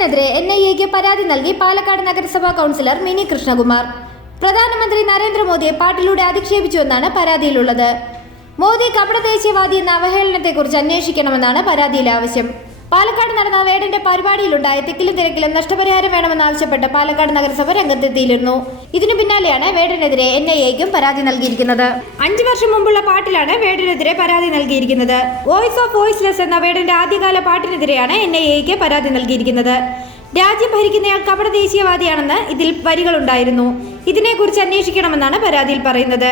വേടനെതിരെ N I എക്ക് പരാതി നൽകി പാലക്കാട് നഗരസഭാ കൗൺസിലർ മിനി കൃഷ്ണകുമാർ. പ്രധാനമന്ത്രി നരേന്ദ്രമോദിയെ പാട്ടിലൂടെ അധിക്ഷേപിച്ചുവെന്നാണ് പരാതിയിലുള്ളത്. മോദി കപട ദേശീയവാദി എന്ന അവഹേളനത്തെക്കുറിച്ച് അന്വേഷിക്കണമെന്നാണ് പരാതിയിലെ ആവശ്യം. പാലക്കാട് നടന്ന വേടന്റെ പരിപാടിയിലുണ്ടായ തിക്കിലും തിരക്കിലും നഷ്ടപരിഹാരം വേണമെന്നാവശ്യപ്പെട്ട് പാലക്കാട് നഗരസഭ രംഗത്തെത്തിയിരുന്നു. ഇതിനു പിന്നാലെയാണ് വേടനെതിരെ എൻ ഐ എക്കും പരാതി നൽകിയിരിക്കുന്നത്. അഞ്ചു വർഷം മുമ്പുള്ള പാട്ടിലാണ് വേടനെതിരെ പരാതി നൽകിയിരിക്കുന്നത്. വോയിസ് ഓഫ് വോയിസ്ലെസ് എന്ന വേടന്റെ ആദ്യകാല പാട്ടിനെതിരെയാണ് എൻ ഐ എക്ക് പരാതി നൽകിയിരിക്കുന്നത്. രാജ്യം ഭരിക്കുന്നയാൾ കപട ദേശീയവാദിയാണെന്ന് ഇതിൽ വരികളുണ്ടായിരുന്നു. ഇതിനെക്കുറിച്ച് അന്വേഷിക്കണമെന്നാണ് പരാതിയിൽ പറയുന്നത്.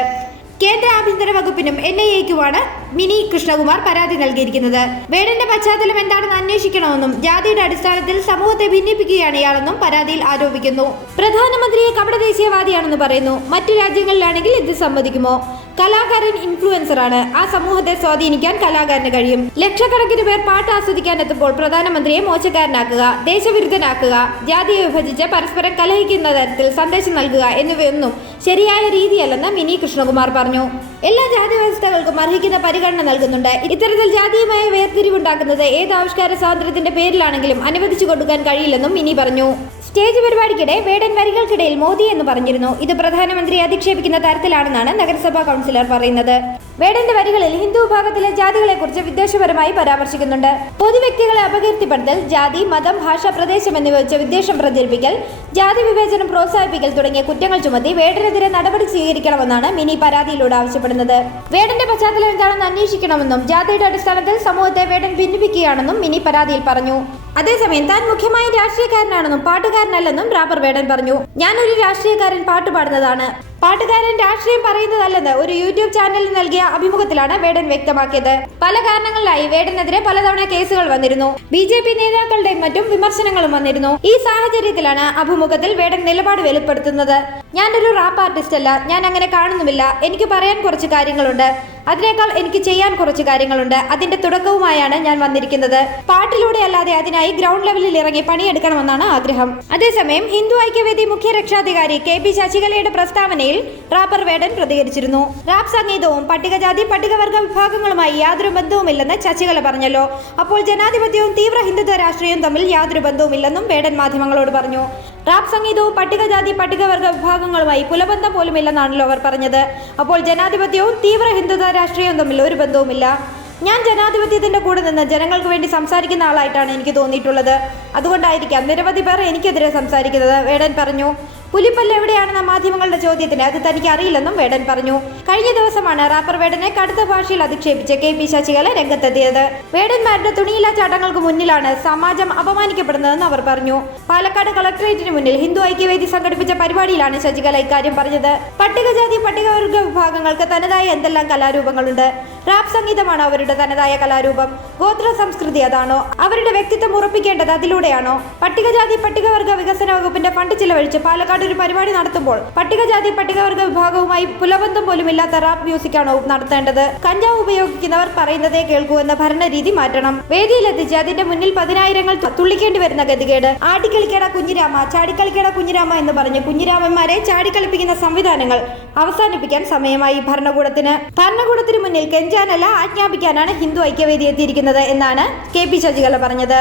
കേന്ദ്ര ആഭ്യന്തര വകുപ്പിനും എൻ ഐ എക്കുമാണ് മിനി കൃഷ്ണകുമാർ പരാതി നൽകിയിരിക്കുന്നത്. വേടന്റെ പശ്ചാത്തലം എന്താണെന്ന് അന്വേഷിക്കണമെന്നും ജാതിയുടെ അടിസ്ഥാനത്തിൽ സമൂഹത്തെ ഭിന്നിപ്പിക്കുകയാണ് ഇയാളെന്നും പരാതിയിൽ ആരോപിക്കുന്നു. പ്രധാനമന്ത്രിയെ കപട ദേശീയവാദിയാണെന്ന് പറയുന്നു. മറ്റു രാജ്യങ്ങളിലാണെങ്കിൽ ഇത് സമ്മതിക്കുമോ? കലാകാരൻ ഇൻഫ്ലുവൻസർ ആണ് ആ സമൂഹത്തെ സ്വാധീനിക്കാൻ കലാകാരന് കഴിയും. ലക്ഷക്കണക്കിന് പേർ പാട്ട് ആസ്വദിക്കാൻ എത്തുമ്പോൾ പ്രധാനമന്ത്രിയെ മോശക്കാരനാക്കുക ദേശവിരുദ്ധനാക്കുക ജാതിയെ വിഭജിച്ച് പരസ്പരം കലഹിക്കുന്ന തരത്തിൽ സന്ദേശം നൽകുക എന്നിവയൊന്നും ശരിയായ രീതിയല്ലെന്ന് മിനി കൃഷ്ണകുമാർ പറഞ്ഞു എല്ലാ ജാതി വ്യവസ്ഥകൾക്കും അർഹിക്കുന്ന പരിഗണന നൽകുന്നുണ്ട്. ഇത്തരത്തിൽ ജാതീയമായ വേർതിരിവുണ്ടാക്കുന്നത് ഏത് ആവിഷ്കാര സ്വാതന്ത്ര്യത്തിന്റെ പേരിലാണെങ്കിലും അനുവദിച്ചു കൊടുക്കാൻ കഴിയില്ലെന്നും മിനി പറഞ്ഞു. സ്റ്റേജ് പരിപാടിക്കിടെ വേടൻ വരികൾക്കിടയിൽ മോദി എന്ന് പറഞ്ഞിരുന്നു. ഇത് പ്രധാനമന്ത്രിയെ അധിക്ഷേപിക്കുന്ന തരത്തിലാണെന്നാണ് നഗരസഭാ കൗൺസിലർ പറയുന്നത്. വേടന്റെ വരികളിൽ ഹിന്ദു വിഭാഗത്തിലെ ജാതികളെക്കുറിച്ച് വിദ്വേഷപരമായി പരാമർശിക്കുന്നുണ്ട്. പൊതുവ്യക്തികളെ അപകീർത്തിപ്പെടുത്തൽ ജാതി മതം ഭാഷ പ്രദേശം എന്നിവ വെച്ച് വിദ്വേഷം പ്രചരിപ്പിക്കൽ ജാതി വിവേചനം പ്രോത്സാഹിപ്പിക്കൽ തുടങ്ങിയ കുറ്റങ്ങൾ ചുമത്തി വേടനെതിരെ നടപടി സ്വീകരിക്കണമെന്നാണ് മിനി പരാതിയിലൂടെ ആവശ്യപ്പെടുന്നത് വേടന്റെ പശ്ചാത്തലം എന്താണെന്ന് അന്വേഷിക്കണമെന്നും ജാതിയുടെ അടിസ്ഥാനത്തിൽ സമൂഹത്തെ വേടൻ ഭിന്നിപ്പിക്കുകയാണെന്നും മിനി പരാതിയിൽ പറഞ്ഞു. അതേസമയം താൻ മുഖ്യമായും രാഷ്ട്രീയക്കാരനാണെന്നും പാട്ടുകാരനല്ലെന്നും റാപ്പർ വേടൻ പറഞ്ഞു. ഞാനൊരു രാഷ്ട്രീയക്കാരൻ പാട്ട് പാടുന്നതാണ്. പാട്ടുകാരൻ രാഷ്ട്രീയം പറയുന്നതല്ലെന്ന് ഒരു യൂട്യൂബ് ചാനലിൽ നൽകിയ അഭിമുഖത്തിലാണ് വേടൻ വ്യക്തമാക്കിയത്. പല കാരണങ്ങളിലായി വേടനെതിരെ പലതവണ കേസുകൾ വന്നിരുന്നു. ബി ജെ പി നേതാക്കളുടെയും മറ്റും വിമർശനങ്ങളും വന്നിരുന്നു. ഈ സാഹചര്യത്തിലാണ് അഭിമുഖത്തിൽ വേടൻ നിലപാട് വെളിപ്പെടുത്തുന്നത്. ഞാനൊരു റാപ്പ് ആർട്ടിസ്റ്റ് അല്ല. ഞാൻ അങ്ങനെ കാണുന്നുമില്ല. എനിക്ക് പറയാൻ കുറച്ച് കാര്യങ്ങളുണ്ട്. അതിനേക്കാൾ എനിക്ക് ചെയ്യാൻ കുറച്ച് കാര്യങ്ങളുണ്ട്. അതിന്റെ തുടക്കവുമായാണ് ഞാൻ വന്നിരിക്കുന്നത്. പാട്ടിലൂടെ അല്ലാതെ അതിനായി ഗ്രൗണ്ട് ലെവലിൽ ഇറങ്ങി പണിയെടുക്കണമെന്നാണ് ആഗ്രഹം. അതേസമയം ഹിന്ദു ഐക്യവേദി മുഖ്യ രക്ഷാധികാരി കെ പി ശശികലയുടെ പ്രസ്താവനയിൽ റാപ്പർ വേടൻ പ്രതികരിച്ചിരുന്നു. റാപ്പ് സംഗീതവും പട്ടികജാതി പട്ടികവർഗ വിഭാഗങ്ങളുമായി യാതൊരു ബന്ധവുമില്ലെന്ന് ശശികല പറഞ്ഞല്ലോ. അപ്പോൾ ജനാധിപത്യവും തീവ്ര ഹിന്ദുത്വ രാഷ്ട്രീയവും തമ്മിൽ യാതൊരു ബന്ധവുമില്ലെന്നും വേടൻ മാധ്യമങ്ങളോട് പറഞ്ഞു. റാപ്പ് സംഗീതവും പട്ടികജാതി പട്ടികവർഗ വിഭാഗങ്ങളുമായി കുലബന്ധം പോലുമില്ലെന്നാണല്ലോ അവർ പറഞ്ഞത്. അപ്പോൾ ജനാധിപത്യവും തീവ്ര ഹിന്ദുത്വ രാഷ്ട്രീയവും തമ്മിൽ ഒരു ബന്ധവുമില്ല. ഞാൻ ജനാധിപത്യത്തിന്റെ കൂടെ നിന്ന് ജനങ്ങൾക്ക് വേണ്ടി സംസാരിക്കുന്ന ആളായിട്ടാണ് എനിക്ക് തോന്നിയിട്ടുള്ളത്. അതുകൊണ്ടായിരിക്കാം നിരവധി പേർ എനിക്കെതിരെ സംസാരിക്കുന്നത്. വേടൻ പറഞ്ഞു പുലിപ്പല്ല് എവിടെയാണെന്ന മാധ്യമങ്ങളുടെ ചോദ്യത്തിന് അത് തനിക്ക് അറിയില്ലെന്നും വേടൻ പറഞ്ഞു. കഴിഞ്ഞ ദിവസമാണ് റാപ്പർ വേടനെ കടുത്ത ഭാഷയിൽ അധിക്ഷേപിച്ച് കെ പി ശശികല രംഗത്തെത്തിയത്. വേടന്മാരുടെ തുണിയില്ലാ ചാട്ടങ്ങൾക്ക് മുന്നിലാണ് സമാജം അപമാനിക്കപ്പെടുന്നതെന്ന് അവർ പറഞ്ഞു. പാലക്കാട് കളക്ടറേറ്റിന് മുന്നിൽ ഹിന്ദു ഐക്യവേദി സംഘടിപ്പിച്ച പരിപാടിയിലാണ് ശശികല ഇക്കാര്യം പറഞ്ഞത്. പട്ടികജാതി പട്ടികവർഗ വിഭാഗങ്ങൾക്ക് തനതായ എന്തെല്ലാം കലാരൂപങ്ങളുണ്ട്? റാപ്പ് സംഗീതമാണ് അവരുടെ തനതായ കലാരൂപം? ഗോത്ര സംസ്കൃതി അതാണോ? അവരുടെ വ്യക്തിത്വം ഉറപ്പിക്കേണ്ടത് അതിലൂടെയാണോ? പട്ടികജാതി പട്ടികവർഗ വികസന വകുപ്പിന്റെ ഫണ്ട് ചിലവഴിച്ച് പാലക്കാട് ഒരു പരിപാടി നടത്തുമ്പോൾ പട്ടികജാതി പട്ടികവർഗ വിഭാഗവുമായി പുലബന്ധം പോലും ഇല്ലാത്ത റാപ്പ് മ്യൂസിക്കാണ് നടത്തേണ്ടത്. കഞ്ചാവ് ഉപയോഗിക്കുന്നവർ പറയുന്നതേ കേൾക്കൂ എന്ന ഭരണരീതി മാറ്റണം. വേദിയിലെത്തിച്ച് അതിന്റെ മുന്നിൽ പതിനായിരങ്ങൾ തുള്ളിക്കേണ്ടി വരുന്ന ഗതികേട്. ആടിക്കളിക്കേട കുഞ്ഞിരാമ ചാടിക്കളിക്കേട കുഞ്ഞിരാമ എന്ന് പറഞ്ഞ് കുഞ്ഞിരാമന്മാരെ ചാടിക്കളിപ്പിക്കുന്ന സംവിധാനങ്ങൾ അവസാനിപ്പിക്കാൻ സമയമായി ഭരണകൂടത്തിന്. ഭരണകൂടത്തിന് മുന്നിൽ കെഞ്ചാനല്ല ആജ്ഞാപിക്കാനാണ് ഹിന്ദു ഐക്യവേദി എത്തിയിരിക്കുന്നത് എന്നാണ് കെ പി ശശികല പറഞ്ഞത്.